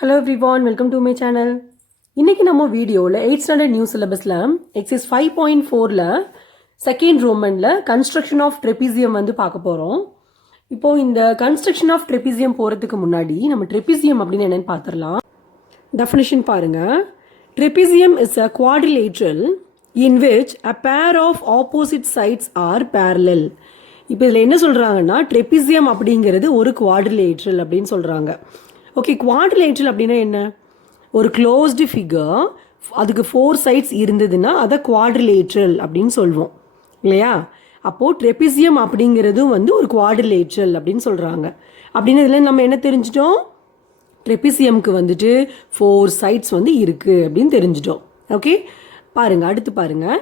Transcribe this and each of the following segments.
Hello everyone, welcome to my channel. இன்னைக்கு நம்ம வீடியோவில் 8th ஸ்டாண்டர்ட் நியூ சிலபஸில் எக்ஸைஸ் 5.4ல் செகண்ட் ரோமனில் கன்ஸ்ட்ரக்ஷன் ஆஃப் ட்ரெபீசியம் வந்து பார்க்க போகிறோம். இப்போது இந்த கன்ஸ்ட்ரக்ஷன் ஆஃப் ட்ரெபீசியம் போகிறதுக்கு முன்னாடி நம்ம ட்ரெபீசியம் அப்படின்னு என்னென்னு பார்த்துடலாம். டெஃபினிஷன் பாருங்கள். Trapezium is a quadrilateral in which a pair of opposite sides are parallel. இப்போ இதில் என்ன சொல்கிறாங்கன்னா ட்ரெபீசியம் அப்படிங்கிறது ஒரு குவாட்ரிலேட்ரல் அப்படின்னு சொல்கிறாங்க. ஓகே, குவாட்ரிலேட்ரல் அப்படின்னா என்ன? ஒரு க்ளோஸ்டு ஃபிகர், அதுக்கு 4 சைட்ஸ் இருந்ததுன்னா அதை குவாட்ரிலேட்ரல் அப்படின்னு சொல்லுவோம் இல்லையா? அப்போது ட்ரெபீசியம் அப்படிங்கிறதும் வந்து ஒரு குவாட்ரிலேட்ரல் அப்படின்னு சொல்கிறாங்க. அப்படின்னு இதில் நம்ம என்ன தெரிஞ்சிட்டோம்? ட்ரெபீசியம்க்கு வந்துட்டு 4 சைட்ஸ் வந்து இருக்குது அப்படின்னு தெரிஞ்சிட்டோம். ஓகே, பாருங்க, அடுத்து பாருங்க.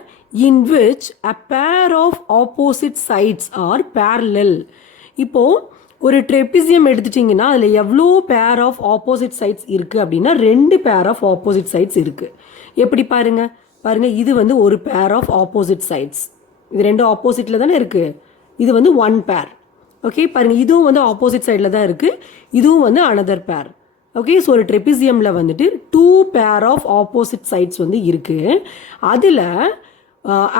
இன் which a pair of opposite sides are parallel. இப்போது ஒரு ட்ரெபீசியம் எடுத்துட்டிங்கன்னா அதில் எவ்வளோ பேர் ஆஃப் ஆப்போசிட் சைட்ஸ் இருக்குது அப்படின்னா 2 பேர் ஆஃப் ஆப்போசிட் சைட்ஸ் இருக்குது. எப்படி பாருங்க, இது வந்து ஒரு பேர் ஆஃப் ஆப்போசிட் சைட்ஸ். இது 2 ஆப்போசிட்டில் தானே இருக்குது. இது வந்து 1 பேர். ஓகே, பாருங்கள், இதுவும் வந்து ஆப்போசிட் சைடில் தான் இருக்குது, இதுவும் வந்து அனதர் பேர். ஓகே, ஸோ ஒரு ட்ரெபீசியமில் வந்துட்டு 2 பேர் ஆஃப் ஆப்போசிட் சைட்ஸ் வந்து இருக்குது. அதில்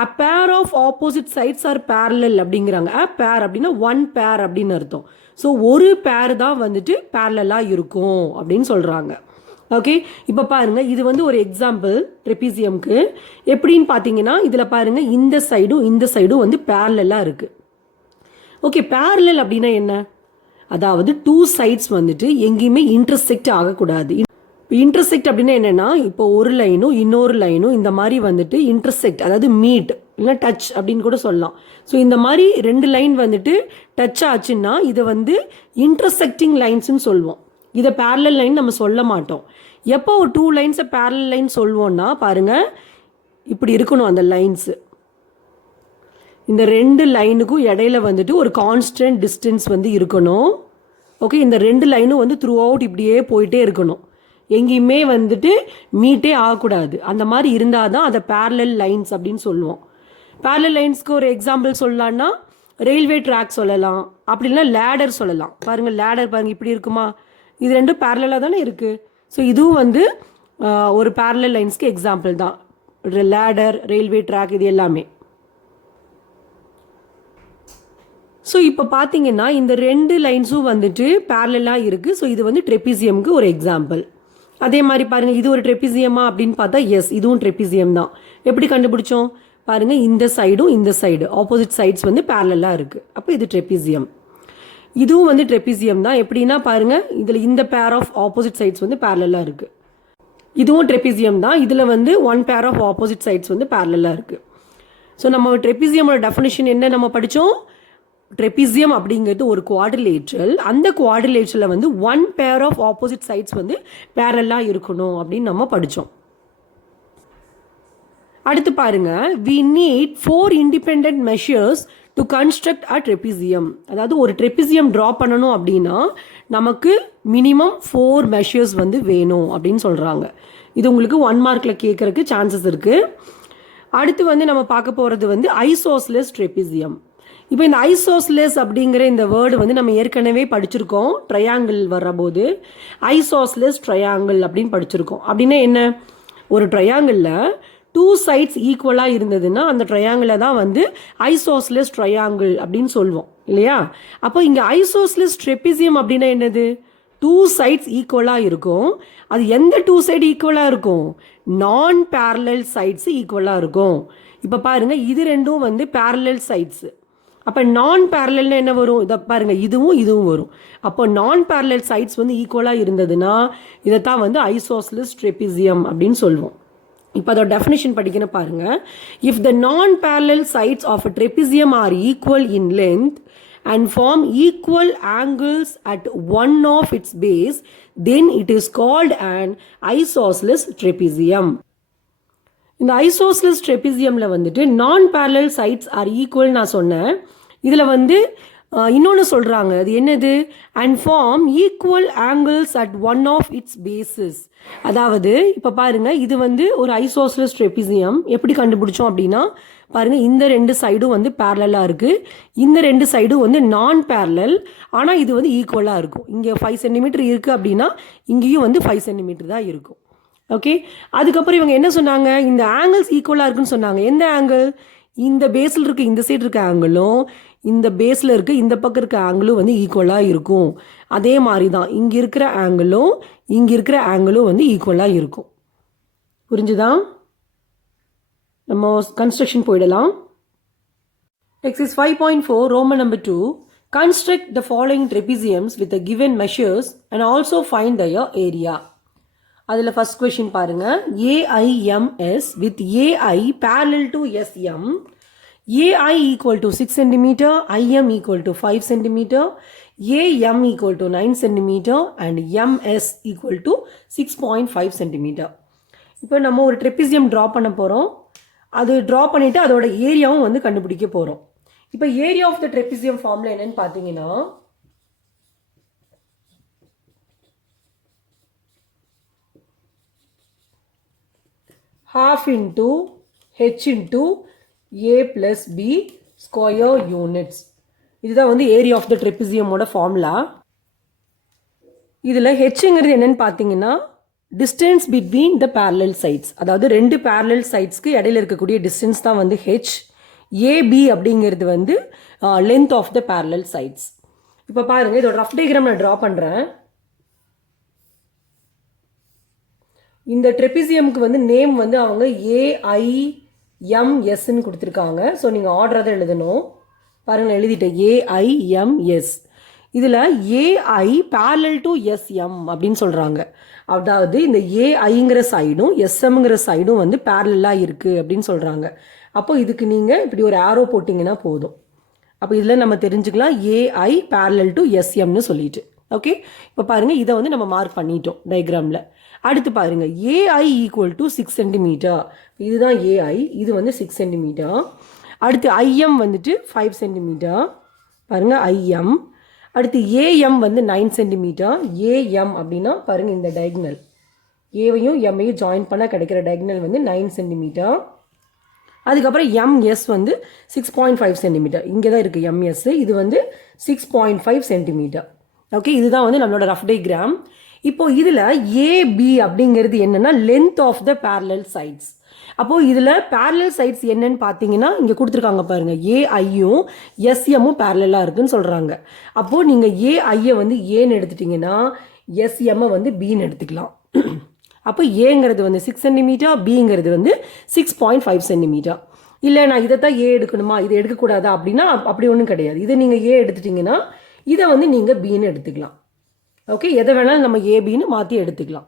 a pair of opposite sides are parallel அப்படிங்கிறாங்க. அ பேர் அப்படின்னா 1 பேர் அப்படின்னு அர்த்தம். ஸோ ஒரு பேர் தான் வந்துட்டு பேரலாக இருக்கும் அப்படின்னு சொல்கிறாங்க. ஓகே, இப்போ பாருங்கள், இது வந்து ஒரு எக்ஸாம்பிள் ட்ரெபீசியம்க்கு. எப்படின்னு பார்த்தீங்கன்னா இதில் பாருங்கள், இந்த சைடும் வந்து பேரலாக இருக்குது. ஓகே, பேரலல் அப்படின்னா என்ன? அதாவது 2 சைட்ஸ் வந்துட்டு எங்கேயுமே இன்டர்செக்ட் ஆகக்கூடாது. இன்டர்செக்ட் அப்படின்னா என்னென்னா, இப்போ ஒரு லைனும் இன்னொரு லைனும் இந்த மாதிரி வந்துட்டு இன்டர்செக்ட், அதாவது மீட் இல்லை டச் அப்படின்னு கூட சொல்லலாம். ஸோ இந்த மாதிரி 2 லைன் வந்துட்டு டச் ஆச்சுன்னா இதை வந்து இன்டர்செக்டிங் லைன்ஸ்ன்னு சொல்லுவோம். இதை பேரலல் லைன் நம்ம சொல்ல மாட்டோம். எப்போ ஒரு 2 லைன்ஸை பேரலல் லைன் சொல்லுவோன்னா பாருங்கள், இப்படி இருக்கணும் அந்த லைன்ஸு. இந்த 2 லைனுக்கும் இடையில வந்துட்டு ஒரு கான்ஸ்டன்ட் டிஸ்டன்ஸ் வந்து இருக்கணும். ஓகே, இந்த 2 லைனும் வந்து த்ரூ அவுட் இப்படியே போயிட்டே இருக்கணும், எங்கேயுமே வந்துட்டு மீட்டே ஆகக்கூடாது. அந்த மாதிரி இருந்தால் தான் அதை பேரலல் லைன்ஸ் அப்படின்னு சொல்லுவோம். பேரலல் லைன்ஸ்க்கு ஒரு எக்ஸாம்பிள் சொல்லலான்னா ரயில்வே ட்ராக் சொல்லலாம், அப்படி இல்லைனா லேடர் சொல்லலாம். பாருங்கள், லேடர் பாருங்கள் இப்படி இருக்குமா, இது 2 பேரலாக தானே இருக்குது. ஸோ இதுவும் வந்து ஒரு பேரலல் லைன்ஸ்க்கு எக்ஸாம்பிள் தான். லேடர், ரயில்வே ட்ராக், இது எல்லாமே. ஸோ இப்போ பார்த்தீங்கன்னா இந்த 2 லைன்ஸும் வந்துட்டு பேரலாக இருக்குது. ஸோ இது வந்து ட்ரெபீசியம்க்கு ஒரு எக்ஸாம்பிள். அதே மாதிரி பாருங்கள், இது ஒரு ட்ரெபீசியமா அப்படின்னு பார்த்தா எஸ், இதுவும் ட்ரெபீசியம் தான். எப்படி கண்டுபிடிச்சோம்? பாருங்கள், இந்த சைடும் இந்த சைடு ஆப்போசிட் சைட்ஸ் வந்து பேரலாக இருக்குது. அப்போ இது ட்ரெபீசியம். இதுவும் வந்து ட்ரெபீசியம் தான். எப்படின்னா பாருங்கள், இதில் இந்த பேர் ஆஃப் ஆப்போசிட் சைட்ஸ் வந்து பேரலாக இருக்குது. இதுவும் ட்ரெபீசியம் தான். இதில் வந்து 1 பேர் ஆஃப் ஆப்போசிட் சைட்ஸ் வந்து பேரலாக இருக்குது. ஸோ நம்ம ட்ரெபீசியமோட டெஃபினிஷன் என்ன நம்ம படித்தோம்? ட்ரெபீசியம் அப்படிங்கிறது ஒரு குவாட்ரிலேட்ரல். அந்த குவாட்ரிலேட்ரலில் வந்து 1 பேர் ஆஃப் ஆப்போசிட் சைட்ஸ் வந்து பேரலாக இருக்கணும் அப்படின்னு நம்ம படித்தோம். அடுத்து பாருங்க, we need 4 independent measures to construct a trapezium. அதாவது ஒரு ட்ரெபீசியம் ட்ரா பண்ணணும் அப்படின்னா நமக்கு மினிமம் 4 மெஷர்ஸ் வந்து வேணும் அப்படின்னு சொல்கிறாங்க. இது உங்களுக்கு 1 மார்க்கில் கேட்குறதுக்கு சான்சஸ் இருக்குது. அடுத்து வந்து நம்ம பார்க்க போகிறது வந்து ஐசோஸ்லெஸ் ட்ரெபீசியம். இப்போ இந்த ஐசோஸ்லெஸ் அப்படிங்கிற இந்த வேர்டு வந்து நம்ம ஏற்கனவே படிச்சிருக்கோம். ட்ரையாங்கிள் வர்றபோது ஐசோஸ்லெஸ் ட்ரையாங்கிள் அப்படின்னு படிச்சிருக்கோம். அப்படின்னா என்ன? ஒரு ட்ரையாங்கிளில் 2 சைட்ஸ் ஈக்குவலாக இருந்ததுன்னா அந்த ட்ரையாங்கிளை தான் வந்து ஐசோஸ்லெஸ் ட்ரையாங்கிள் அப்படின்னு சொல்லுவோம் இல்லையா? அப்போ இங்கே ஐசோஸ்லெஸ் ட்ரெபீசியம் அப்படின்னா என்னது? 2 சைட்ஸ் ஈக்குவலாக இருக்கும். அது எந்த 2 சைடு ஈக்குவலாக இருக்கும்? நான் பேரலல் சைட்ஸு ஈக்குவலாக இருக்கும். இப்போ பாருங்கள், இது 2ம் வந்து பேரலல் சைட்ஸு. அப்போ நான் பேரலல்னா என்ன வரும்? இதை பாருங்கள், இதுவும் வரும். அப்போ நான் பேரலல் சைட்ஸ் வந்து ஈக்குவலாக இருந்ததுன்னா இதைத்தான் வந்து ஐசோஸ்லெஸ் ட்ரெபீசியம் அப்படின்னு சொல்லுவோம். இப்போ அதோட டெஃபினிஷன் படிக்கணும் பாருங்க. If the non parallel sides of a trapezium are equal in length and form equal angles at one of its base, then it is called an isosceles trapezium. இந்த isosceles ட்ரெபீசியமில் வந்துட்டு நான் parallel sides are equal நான் சொன்னேன். இதில் வந்து இன்னொன்று சொல்கிறாங்க, அது என்னது, and form equal angles at one of its bases. அதாவது இப்போ பாருங்கள், இது வந்து ஒரு ஐசோசலஸ் ட்ரெபிசியம். எப்படி கண்டுபிடிச்சோம் அப்படின்னா பாருங்கள், இந்த ரெண்டு சைடும் வந்து பேரலாக இருக்குது, இந்த ரெண்டு சைடும் வந்து நான் பேரலல், ஆனால் இது வந்து ஈக்குவலாக இருக்கும். இங்கே 5 சென்டிமீட்டர் இருக்குது அப்படின்னா இங்கேயும் வந்து 5 சென்டிமீட்டர் தான் இருக்கும். ஓகே, அதுக்கப்புறம் இவங்க என்ன சொன்னாங்க, இந்த ஆங்கிள்ஸ் ஈக்குவலாக இருக்குன்னு சொன்னாங்க. எந்த ஆங்கிள், இந்த பேஸில் இருக்க இந்த சைடு இருக்க ஆங்கிளும் இந்த பேஸில் இருக்க இந்த பக்கம் இருக்க ஆங்கிளும் வந்து ஈக்குவலாக இருக்கும். அதே மாதிரி தான் இங்கே இருக்கிற ஆங்கிளும் இங்கே இருக்கிற ஆங்கிளும் வந்து ஈக்குவலாக இருக்கும். புரிஞ்சுதா? நம்ம கன்ஸ்ட்ரக்ஷன் போயிடலாம். Exercise 5.4 Roman number 2. Construct the following trapeziums with the given measures and also find their area. அதில் ஃபர்ஸ்ட் கொஷின் பாருங்க, AIMS with AI parallel to SM. AI equal to 6 cm, IM equal to 5 cm, AM equal to 9 cm and MS equal to 6.5 cm. இப்போ நம்ம ஒரு trapezium draw பண்ண போகிறோம். அது draw பண்ணிவிட்டு அதோட ஏரியாவும் வந்து கண்டுபிடிக்க போகிறோம். இப்போ area of the trapezium formula என்னன்னு பார்த்தீங்கன்னா, half into h into a plus b square units. இதுதான் வந்து ஏரியா ஆஃப் த ட்ரெபிசியமோட ஃபார்முலா. இதில் ஹெச்ங்கிறது என்னன்னு பார்த்தீங்கன்னா distance between the parallel sides. அதாவது ரெண்டு பேரலல் சைட்ஸ்க்கு இடையில இருக்கக்கூடிய டிஸ்டன்ஸ் தான் வந்து ஹெச். ஏபி அப்படிங்கிறது வந்து length of the parallel sides. இப்போ பாருங்கள், இதோட ரஃப் டயக்ராம் நான் ட்ரா பண்ணுறேன். இந்த ட்ரெபிசியமுக்கு வந்து நேம் வந்து அவங்க AIMSன்னு கொடுத்துருக்காங்க. ஸோ நீங்கள் ஆர்டராக தான் எழுதணும். பாருங்கள், எழுதிட்டேன் AIMS. இதில் AI parallel to SM அப்படின்னு சொல்கிறாங்க. அதாவது இந்த ஏஐங்கிற சைடும் எஸ்எம்ங்கிற சைடும் வந்து பேரலாக இருக்குது அப்படின்னு சொல்கிறாங்க. அப்போ இதுக்கு நீங்கள் இப்படி ஒரு ஆரோ போட்டிங்கன்னா போதும். அப்போ இதில் நம்ம தெரிஞ்சுக்கலாம் AI parallel to SMன்னு சொல்லிட்டு. ஓகே, இப்போ பாருங்கள், இதை வந்து நம்ம மார்க் பண்ணிட்டோம் டயக்ராமில். அடுத்து பாருங்கள், AI ஈக்குவல் டு 6 சென்டிமீட்டர். இதுதான் AI, இது வந்து 6 சென்டிமீட்டர். அடுத்து IM வந்துட்டு 5 சென்டிமீட்டர். பாருங்கள் IM. அடுத்து AM வந்து 9 சென்டிமீட்டர். AM அப்படின்னா பாருங்கள், இந்த டயக்னல் ஏவையும் எம்மையும் ஜாயின் பண்ணால் கிடைக்கிற டயக்னல் வந்து 9 சென்டிமீட்டர். அதுக்கப்புறம் MS வந்து 6.5 சென்டிமீட்டர். இங்கே தான் இருக்குது MS. இது வந்து 6.5 சென்டிமீட்டர். ஓகே, இதுதான் வந்து நம்மளோட ரஃப் டயக்ராம். இப்போ இதில் AB அப்படிங்கிறது என்னென்னா length of the parallel sides. அப்போது இதில் பேரலல் சைட்ஸ் என்னன்னு பார்த்தீங்கன்னா இங்கே கொடுத்துருக்காங்க பாருங்கள், ஏஐயும் எஸ்எம்மும் பேரலாக இருக்குன்னு சொல்கிறாங்க. அப்போது நீங்கள் ஏஐயை வந்து ஏன்னு எடுத்துட்டிங்கன்னா எஸ்எம்மை வந்து பின்னு எடுத்துக்கலாம். அப்போ ஏங்கிறது வந்து 6 சென்டிமீட்டர், பிங்கிறது வந்து 6.5 சென்டிமீட்டர். இல்லை நான் இதை தான் ஏ எடுக்கணுமா, இதை எடுக்கக்கூடாதா அப்படின்னா அப்படி ஒன்றும் கிடையாது. இதை நீங்கள் ஏ எடுத்துட்டிங்கன்னா இதை வந்து நீங்கள் பின்னு எடுத்துக்கலாம். ஓகே, எதை வேணாலும் நம்ம ஏபின்னு மாற்றி எடுத்துக்கலாம்.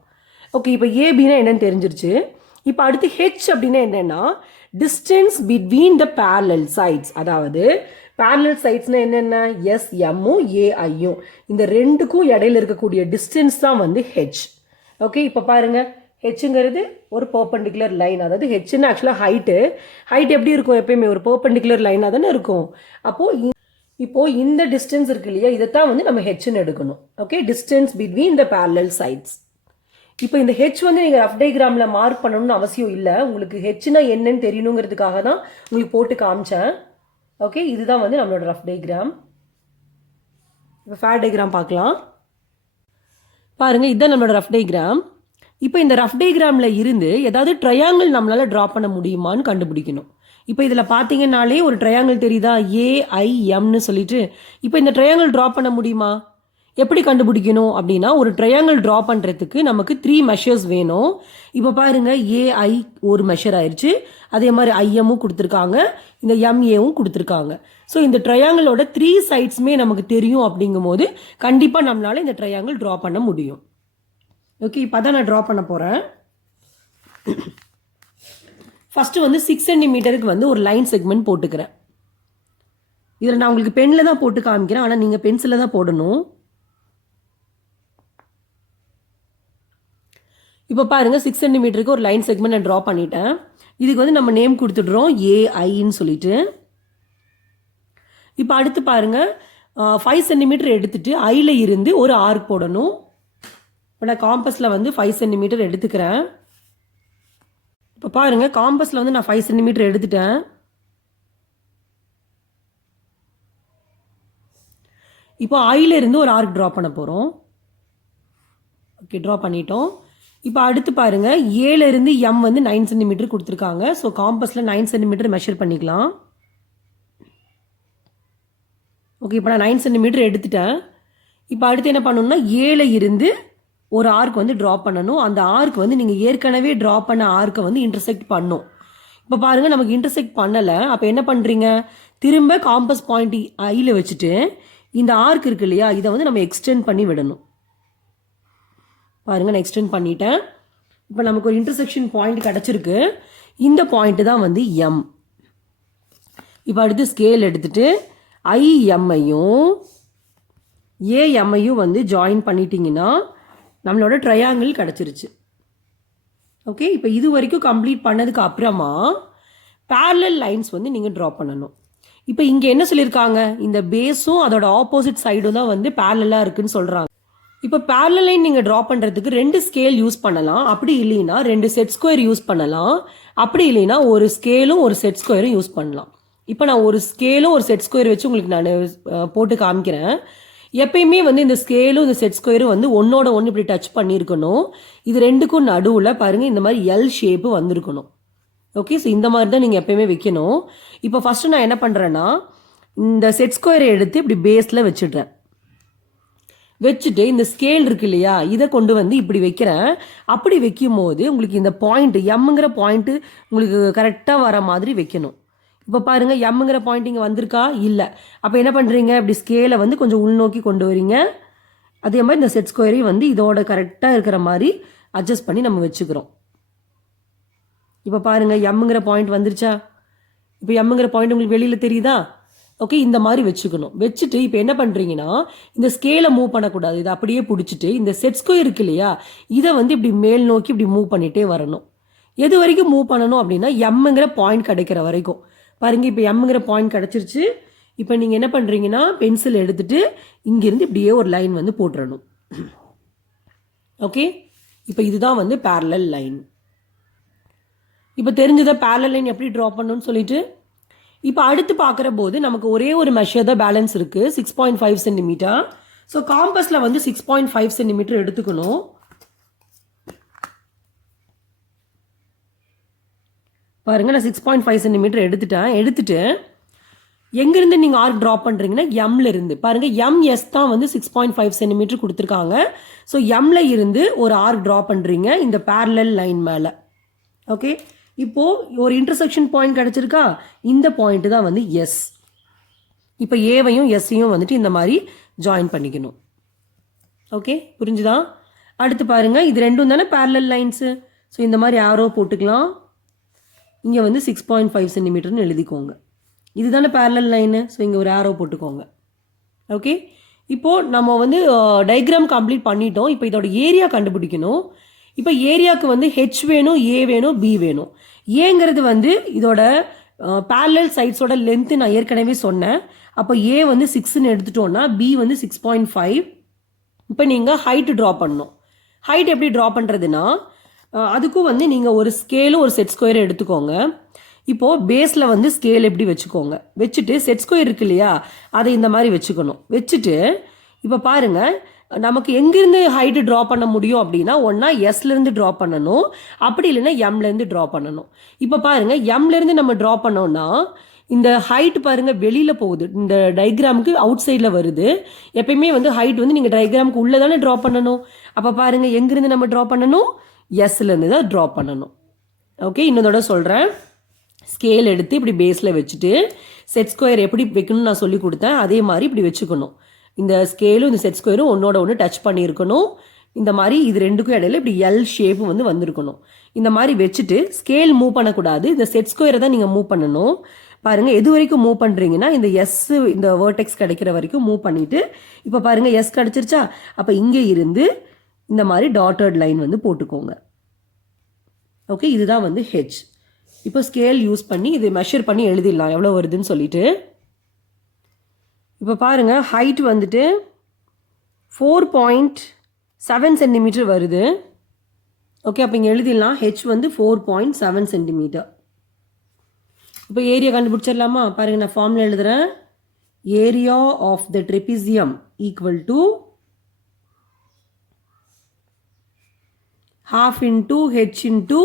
ஓகே, இப்போ ஏபின்னா என்னன்னு தெரிஞ்சிருச்சு. இப்போ அடுத்து ஹெச் அப்படின்னா என்னென்னா distance between the parallel sides. அதாவது பேரலல் சைட்ஸ்னால் என்னென்ன, எஸ்எம்மும் ஏஐயும் இந்த ரெண்டுக்கும் இடையில இருக்கக்கூடிய டிஸ்டன்ஸ் தான் வந்து ஹெச். ஓகே, இப்போ பாருங்கள், ஹெச்ங்கிறது ஒரு பர்பெண்டிகுலர் லைன். அதாவது ஹெச்ன்னு ஆக்சுவலாக ஹைட்டு எப்படி இருக்கும், எப்பயுமே ஒரு பர்பெண்டிகுலர் லைனாக தானே இருக்கும். இப்போது இந்த டிஸ்டன்ஸ் இருக்கு இல்லையா, இதைத்தான் வந்து நம்ம ஹெச்ன்னு எடுக்கணும். Okay, distance between the parallel sides. இப்போ இந்த ஹெச் வந்து நீங்கள் ரஃப் டயக்ராமில் மார்க் பண்ணணும்னு அவசியம் இல்லை. உங்களுக்கு ஹெச்னா என்னன்னு தெரியணுங்கிறதுக்காக தான் உங்களுக்கு போட்டு காமிச்சேன். ஓகே, இதுதான் வந்து நம்மளோட ரஃப் டயக்ராம். இப்போ ஃபேர் டயக்ராம் பார்க்கலாம். பாருங்கள், இதுதான் நம்மளோட ரஃப் டயக்ராம். இப்போ இந்த ரஃப் டயக்ராமில் இருந்து ஏதாவது ட்ரையாங்கிள் நம்மளால் ட்ரா பண்ண முடியுமான்னு கண்டுபிடிக்கணும். இப்போ இதில் பார்த்தீங்கன்னாலே ஒரு ட்ரையாங்கிள் தெரியுதா, AIMன்னு சொல்லிட்டு. இப்போ இந்த ட்ரையாங்கிள் ட்ரா பண்ண முடியுமா, எப்படி கண்டுபிடிக்கணும் அப்படின்னா, ஒரு ட்ரையாங்கிள் ட்ரா பண்ணுறதுக்கு நமக்கு 3 மெஷர்ஸ் வேணும். இப்போ பாருங்கள், AI ஒரு மெஷர் ஆயிடுச்சு, அதே மாதிரி IMமும் கொடுத்துருக்காங்க, இந்த MAவும் கொடுத்துருக்காங்க. ஸோ இந்த ட்ரையாங்கிளோட 3 சைட்ஸுமே நமக்கு தெரியும். அப்படிங்கும் போது கண்டிப்பாக நம்மளால் இந்த ட்ரையாங்கிள் ட்ரா பண்ண முடியும். ஓகே, இப்போ தான் நான் ட்ரா பண்ண போகிறேன். ஃபஸ்ட்டு வந்து 6 சென்டிமீட்டருக்கு வந்து ஒரு லைன் செக்மெண்ட் போட்டுக்கிறேன். இதில் நான் உங்களுக்கு பெனில் தான் போட்டு காமிக்கிறேன், ஆனால் நீங்கள் பென்சிலில் தான் போடணும். இப்போ பாருங்கள், 6 சென்டிமீட்டருக்கு ஒரு லைன் செக்மெண்ட் நான் ட்ரா பண்ணிட்டேன். இதுக்கு வந்து நம்ம நேம் கொடுத்துடுறோம் AIன்னு சொல்லிட்டு. இப்போ அடுத்து பாருங்கள், 5 சென்டிமீட்டர் எடுத்துட்டு ஐயில் இருந்து ஒரு ஆர்க் போடணும். இப்போ நான் காம்பஸில் வந்து 5 சென்டிமீட்டர் எடுத்துக்கிறேன். இப்போ பாருங்கள், காம்பஸில் வந்து நான் 5 சென்டிமீட்டர் எடுத்துட்டேன். இப்போ ஐயில் இருந்து ஒரு ஆர்க் ட்ரா பண்ண போகிறோம். ஓகே, ட்ரா பண்ணிட்டோம். இப்போ அடுத்து பாருங்கள், ஏலேருந்து எம் வந்து 9 சென்டிமீட்டர் கொடுத்துருக்காங்க. ஸோ காம்பஸில் 9 சென்டிமீட்டர் மெஷர் பண்ணிக்கலாம். ஓகே, இப்போ நான் 9 சென்டிமீட்டர் எடுத்துட்டேன். இப்போ அடுத்து என்ன பண்ணணும்னா, ஏல இருந்து ஒரு ஆர்க் வந்து ட்ரா பண்ணணும். அந்த ஆர்க் வந்து நீங்கள் ஏற்கனவே ட்ரா பண்ண ஆர்க்கை வந்து இன்டர்செக்ட் பண்ணும். இப்போ பாருங்கள், நமக்கு இன்டர்செக்ட் பண்ணலை. அப்போ என்ன பண்ணுறீங்க, திரும்ப காம்பஸ் பாயிண்ட் ஐயில் வச்சுட்டு இந்த ஆர்க் இருக்கு இல்லையா, இதை வந்து நம்ம எக்ஸ்டெண்ட் பண்ணி விடணும். பாருங்கள், நான் எக்ஸ்டெண்ட் பண்ணிட்டேன். இப்போ நமக்கு ஒரு இன்டர்செக்ஷன் பாயிண்ட் கிடச்சிருக்கு. இந்த பாயிண்ட்டு தான் வந்து எம். இப்போ அடுத்து ஸ்கேல் எடுத்துகிட்டு ஐஎம்ஐயும் ஏஎம்ஐயும் வந்து ஜாயின் பண்ணிட்டீங்கன்னா நம்மளோட ட்ரையாங்கிள் கிடச்சிருச்சு. ஓகே, இப்போ இது வரைக்கும் கம்ப்ளீட் பண்ணதுக்கு அப்புறமா பேரலல் லைன்ஸ் வந்து நீங்கள் ட்ரா பண்ணணும். இப்போ இங்கே என்ன சொல்லியிருக்காங்க, இந்த பேஸும் அதோட ஆப்போசிட் சைடும் தான் வந்து பேரலாக இருக்குன்னு சொல்கிறாங்க. இப்போ பேரலல் லைன் நீங்கள் ட்ரா பண்ணுறதுக்கு 2 ஸ்கேல் யூஸ் பண்ணலாம். அப்படி இல்லைன்னா 2 செட் ஸ்கொயர் யூஸ் பண்ணலாம். அப்படி இல்லைன்னா ஒரு ஸ்கேலும் ஒரு செட் ஸ்கொயரும் யூஸ் பண்ணலாம். இப்போ நான் ஒரு ஸ்கேலும் ஒரு செட் ஸ்கொயர் வச்சு உங்களுக்கு நான் போட்டு காமிக்கிறேன். எப்பயுமே வந்து இந்த ஸ்கேலும் இந்த செட் ஸ்கொயரும் வந்து ஒன்னோட ஒன்று இப்படி டச் பண்ணியிருக்கணும். இது ரெண்டுக்கும் நடுவில் பாருங்கள், இந்த மாதிரி எல் ஷேப்பு வந்திருக்கணும். ஓகே, ஸோ இந்த மாதிரி தான் நீங்கள் எப்பயுமே வைக்கணும். இப்போ ஃபஸ்ட்டு நான் என்ன பண்ணுறேன்னா, இந்த செட் ஸ்கொயரை எடுத்து இப்படி பேஸில் வச்சுடுறேன். வச்சுட்டு இந்த ஸ்கேல் இருக்கு இல்லையா, இதை கொண்டு வந்து இப்படி வைக்கிறேன். அப்படி வைக்கும் போது உங்களுக்கு இந்த பாயிண்ட் எம்ங்கிற பாயிண்ட்டு உங்களுக்கு கரெக்டாக வர மாதிரி வைக்கணும். இப்போ பாருங்கள், எம்ங்கிற பாயிண்ட் இங்கே வந்திருக்கா, இல்லை. அப்போ என்ன பண்ணுறீங்க, இப்படி ஸ்கேலை வந்து கொஞ்சம் உள்நோக்கி கொண்டு வரீங்க. அதே மாதிரி இந்த செட் ஸ்கொயரையும் வந்து இதோட கரெக்டாக இருக்கிற மாதிரி அட்ஜஸ்ட் பண்ணி நம்ம வச்சுக்கிறோம். இப்போ பாருங்கள், எம்ங்கிற பாயிண்ட் வந்துருச்சா. இப்போ எம்ங்கிற பாயிண்ட் உங்களுக்கு வெளியில் தெரியுதா. ஓகே, இந்த மாதிரி வச்சுக்கணும். வச்சுட்டு இப்போ என்ன பண்ணுறீங்கன்னா, இந்த ஸ்கேலை மூவ் பண்ணக்கூடாது. இதை அப்படியே பிடிச்சிட்டு இந்த செட் ஸ்கொயர் இருக்கு இல்லையா, இதை வந்து இப்படி மேல் நோக்கி இப்படி மூவ் பண்ணிகிட்டே வரணும். எது வரைக்கும் மூவ் பண்ணணும் அப்படின்னா, எம்ங்கிற பாயிண்ட் கிடைக்கிற வரைக்கும். பாருங்கள், இப்போ எம்ங்கிற பாயிண்ட் கிடச்சிருச்சு. இப்போ நீங்கள் என்ன பண்ணுறீங்கன்னா, பென்சில் எடுத்துகிட்டு இங்கேருந்து இப்படியே ஒரு லைன் வந்து போட்டுறணும். ஓகே, இப்போ இதுதான் வந்து பேரலல் லைன். இப்போ தெரிஞ்சதா பேரலல் லைன் எப்படி ட்ரா பண்ணணும்னு சொல்லிட்டு. இப்போ அடுத்து பார்க்குற போது நமக்கு ஒரே ஒரு மெஷர் தான் பேலன்ஸ் இருக்குது, 6.5 சென்டிமீட்டர். ஸோ காம்பஸில் வந்து 6.5 சென்டிமீட்டர் எடுத்துக்கணும். பாருங்கள், நான் 6.5 சென்டிமீட்டர் எடுத்துட்டு எங்கேருந்து நீங்கள் ஆர்க் ட்ரா பண்ணுறீங்கன்னா எம்ல இருந்து. பாருங்கள், எம்எஸ் தான் வந்து 6.5 சென்டிமீட்டர் கொடுத்துருக்காங்க. ஸோ எம்ல இருந்து ஒரு ஆர்க் ட்ரா பண்ணுறீங்க இந்த பேரலல் லைன் மேலே. ஓகே, இப்போது ஒரு இன்டர்செக்ஷன் பாயிண்ட் கிடச்சிருக்கா, இந்த பாயிண்ட்டு தான் வந்து எஸ். இப்போ ஏவையும் எஸ்ஸையும் வந்துட்டு இந்த மாதிரி ஜாயின் பண்ணிக்கணும். ஓகே, புரிஞ்சுதா. அடுத்து பாருங்கள், இது ரெண்டும் தானே பேரலல் லைன்ஸு. ஸோ இந்த மாதிரி ஆரோ போட்டுக்கலாம். இங்கே வந்து 6.5 சென்டிமீட்டர்னு எழுதிக்கோங்க. இதுதானே பேரலல் லைனு. ஸோ இங்கே ஒரு ஆரோ போட்டுக்கோங்க. ஓகே, இப்போது நம்ம வந்து டயக்ராம் கம்ப்ளீட் பண்ணிட்டோம். இப்போ இதோட ஏரியா கண்டுபிடிக்கணும். இப்போ ஏரியாவுக்கு வந்து ஹெச் வேணும், ஏ வேணும், பி வேணும். ஏங்கிறது வந்து இதோட பேரலல் சைட்ஸோட லென்த்து நான் ஏற்கனவே சொன்னேன். அப்போ ஏ வந்து 6ன்னு எடுத்துட்டோன்னா பி வந்து 6.5. இப்போ நீங்கள் ஹைட்டு ட்ரா பண்ணணும். ஹைட் எப்படி ட்ரா பண்ணுறதுன்னா, அதுக்கும் வந்து நீங்கள் ஒரு ஸ்கேலும் ஒரு செட் ஸ்கொயரும் எடுத்துக்கோங்க. இப்போது பேஸில் வந்து ஸ்கேல் எப்படி வச்சுக்கோங்க. வச்சுட்டு செட் ஸ்கொயர் இருக்கு இல்லையா, அதை இந்த மாதிரி வச்சுக்கணும். வச்சுட்டு இப்போ பாருங்கள், நமக்கு எங்கேருந்து ஹைட்டு ட்ரா பண்ண முடியும் அப்படின்னா, ஒன்றா எஸ்லேருந்து ட்ரா பண்ணணும், அப்படி இல்லைன்னா எம்லேருந்து ட்ரா பண்ணணும். இப்போ பாருங்கள், எம்லேருந்து நம்ம ட்ரா பண்ணோன்னா இந்த ஹைட் பாருங்கள் வெளியில் போகுது. இந்த டயக்ராமுக்கு அவுட் சைடில் வருது. எப்பயுமே வந்து ஹைட் வந்து நீங்கள் டயக்ராமுக்கு உள்ளே தானே ட்ரா பண்ணணும். அப்போ பாருங்கள், எங்கேருந்து நம்ம ட்ரா பண்ணணும், எஸ்லேருந்து தான் ட்ரா பண்ணணும். ஓகே, இன்னொதோட சொல்கிறேன். ஸ்கேல் எடுத்து இப்படி பேஸில் வச்சுட்டு செட் ஸ்கொயர் எப்படி வைக்கணும்னு நான் சொல்லி கொடுத்தேன். அதே மாதிரி இப்படி வச்சுக்கணும். இந்த ஸ்கேலும் இந்த செட் ஸ்கொயரும் ஒன்றோட ஒன்று டச் பண்ணியிருக்கணும். இந்த மாதிரி இது ரெண்டுக்கும் இடையில இப்படி எல் ஷேப்பு வந்து வந்திருக்கணும். இந்த மாதிரி வச்சுட்டு ஸ்கேல் மூவ் பண்ணக்கூடாது. இந்த செட் ஸ்கொயரை தான் நீங்கள் மூவ் பண்ணணும். பாருங்கள், எது வரைக்கும் மூவ் பண்ணுறீங்கன்னா, இந்த எஸ் இந்த வேர்டெக்ஸ் கிடைக்கிற வரைக்கும் மூவ் பண்ணிவிட்டு, இப்போ பாருங்கள் எஸ் கிடச்சிருச்சா. அப்போ இங்கே இருந்து இந்த மாதிரி டாட்டட் லைன் வந்து போட்டுக்கோங்க. ஓகே, இதுதான் வந்து ஹெச். இப்போ ஸ்கேல் யூஸ் பண்ணி இது மெஷர் பண்ணி எழுதிடலாம் எவ்வளோ வருதுன்னு சொல்லிட்டு. இப்போ பாருங்கள் ஹைட் வந்துட்டு 4.7 சென்டிமீட்டர் வருது. ஓகே, அப்போ இங்கே எழுதிடலாம் ஹெச் வந்து 4.7 சென்டிமீட்டர். இப்போ ஏரியா கண்டுபிடிச்சிடலாமா? பாருங்கள், நான் ஃபார்முலா எழுதுகிறேன். Area of the trapezium equal to half into h into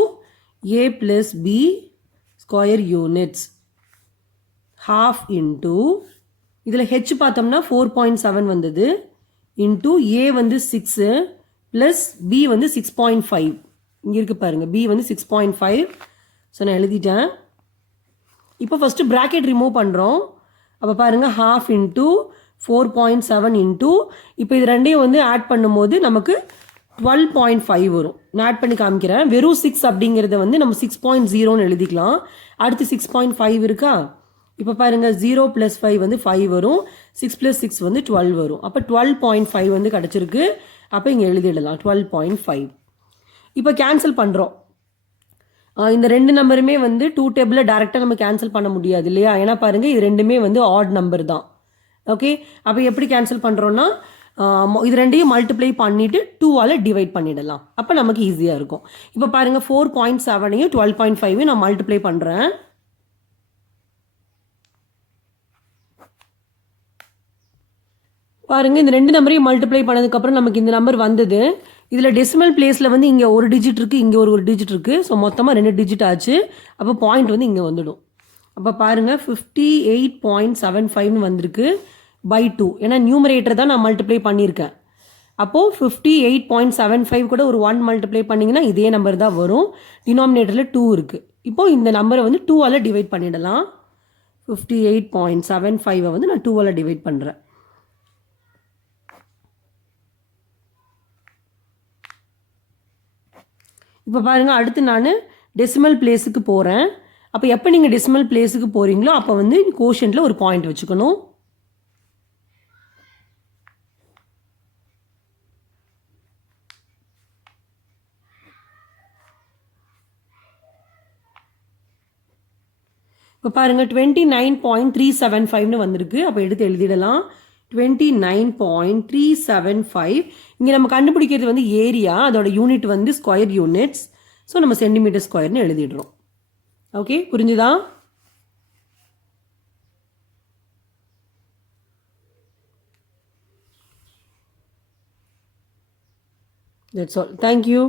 a plus b square units. half into இதில் h பார்த்தோம்னா 4.7 வந்தது into a வந்து 6 plus b வந்து 6.5. இங்கே இருக்கு பாருங்க, b வந்து 6.5. ஸோ நான் எழுதிட்டேன். இப்போ ஃபஸ்ட்டு ப்ராக்கெட் ரிமூவ் பண்ணுறோம். அப்போ பாருங்கள் half into 4.7 into இப்போ இது ரெண்டையும் வந்து ஆட் பண்ணும்போது நமக்கு 12.5 வரும். நான் ஆட் பண்ணி காமிக்கிறேன். வெறும் 6 அப்படிங்கிறத வந்து நம்ம 6.0ன்னு எழுதிக்கலாம். அடுத்து 6.5 இருக்கா? இப்போ பாருங்கள் 0 + 5 வந்து 5 வரும். 6 + 6 வந்து 12 வரும். அப்போ 12.5 வந்து கிடச்சிருக்கு. அப்போ இங்கே எழுதிடலாம் 12.5. இப்போ கேன்சல் பண்ணுறோம். இந்த ரெண்டு நம்பருமே வந்து 2 டேபிளில் டேரெக்டாக நம்ம கேன்சல் பண்ண முடியாது இல்லையா? ஏன்னா பாருங்கள் இது ரெண்டுமே வந்து ஆட் நம்பர் தான். ஓகே, அப்போ எப்படி கேன்சல் பண்ணுறோன்னா இது ரெண்டையும் மல்டிப்ளை பண்ணிவிட்டு 2ஆல் டிவைட் பண்ணிடலாம். அப்போ நமக்கு ஈஸியாக இருக்கும். இப்போ பாருங்கள் 4.7ஐயும் 12.5ஐயும் நான் மல்டிப்ளை பண்ணுறேன். பாருங்கள், இந்த ரெண்டு நம்பரையும் மல்டிப்ளை பண்ணதுக்கப்புறம் நமக்கு இந்த நம்பர் வந்தது. இதில் டெசிமல் பிளேஸில் வந்து இங்கே ஒரு டிஜிட் இருக்குது, இங்கே ஒரு டிஜிட் இருக்குது. ஸோ மொத்தமாக 2 டிஜிட் ஆச்சு. அப்போ பாயிண்ட் வந்து இங்கே வந்துடும். அப்போ பாருங்கள் 58.75ன்னு வந்திருக்கு by 2. ஏன்னா நியூமரேட்டர் தான் நான் மல்டிப்ளை பண்ணியிருக்கேன். அப்போது 58.75 கூட ஒரு 1 மல்டிப்ளை பண்ணிங்கன்னா இதே நம்பர் தான் வரும். டினாமினேட்டரில் 2 இருக்குது. இப்போது இந்த நம்பரை வந்து 2ஆல் டிவைட் பண்ணிடலாம். 58.75 வந்து நான் 2ஆல் டிவைட் பண்ணுறேன். இப்போ பாருங்கள், அடுத்து நான் டெசிமல் பிளேஸுக்கு போகிறேன். அப்போ எப்போ நீங்கள் டெசிமல் பிளேஸுக்கு போகிறீங்களோ அப்போ வந்து கோஷன்ட்டில் ஒரு பாயிண்ட் வச்சுக்கணும். இப்போ பாருங்கள் 29.375ன்னு வந்திருக்கு. அப்போ எடுத்து எழுதிடலாம் 29.375. இங்கே நம்ம கண்டுபிடிக்கிறது வந்து ஏரியா, அதோட யூனிட் வந்து ஸ்கொயர் யூனிட்ஸ். ஸோ நம்ம சென்டிமீட்டர் ஸ்கொயர்னு எழுதிடுறோம். ஓகே, புரிஞ்சுதா? That's all. Thank you.